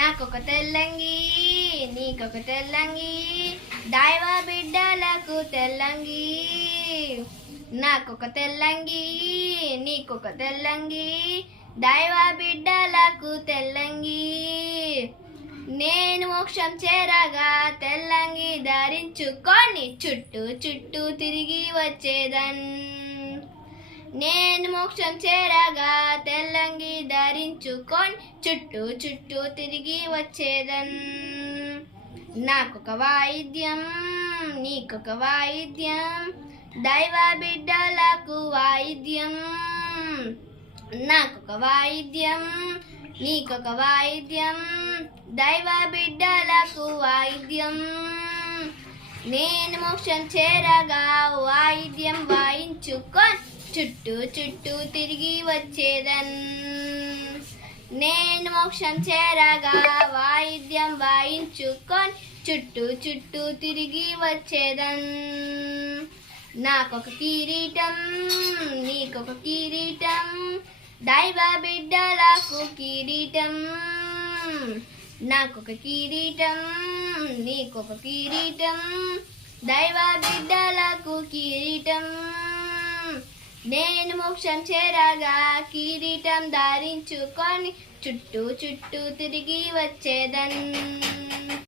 నాకొక తెల్లంగి నీకొక తెల్లంగి దైవ బిడ్డలకు తెల్లంగి నాకొక తెల్లంగి నీకొక తెల్లంగి దైవ బిడ్డలకు తెల్లంగి నేను మోక్షం చేరగా తెల్లంగి ధరించుకొని చుట్టూ చుట్టూ తిరిగి వచ్చేదన్ నేను మోక్షం చేరగా తెల్లంగి ధరించుకొని చుట్టూ చుట్టూ తిరిగి వచ్చేదన్ నాకొక వాయిద్యం నీకొక వాయిద్యం దైవ బిడ్డలకు వాయిద్యం నాకొక వాయిద్యం నీకొక వాయిద్యం దైవ బిడ్డలకు వాయిద్యం నేను మోక్షం చేరగా వాయిద్యం వాయించుకొని చుట్టూ చుట్టూ తిరిగి వచ్చేదన్ నేను మోక్షం చేరగా వాయిద్యం వాయించుకొని చుట్టూ చుట్టూ తిరిగి వచ్చేదన్ నాకొక కిరీటం నీకొక కిరీటం దైవ బిడ్డలకు కిరీటం నాకొక కిరీటం నీకొక కిరీటం దైవ బిడ్డలకు కిరీటం నేను మోక్షం చేరగా కిరీటం ధరించుకొని చుట్టూ చుట్టూ తిరిగి వచ్చేదన్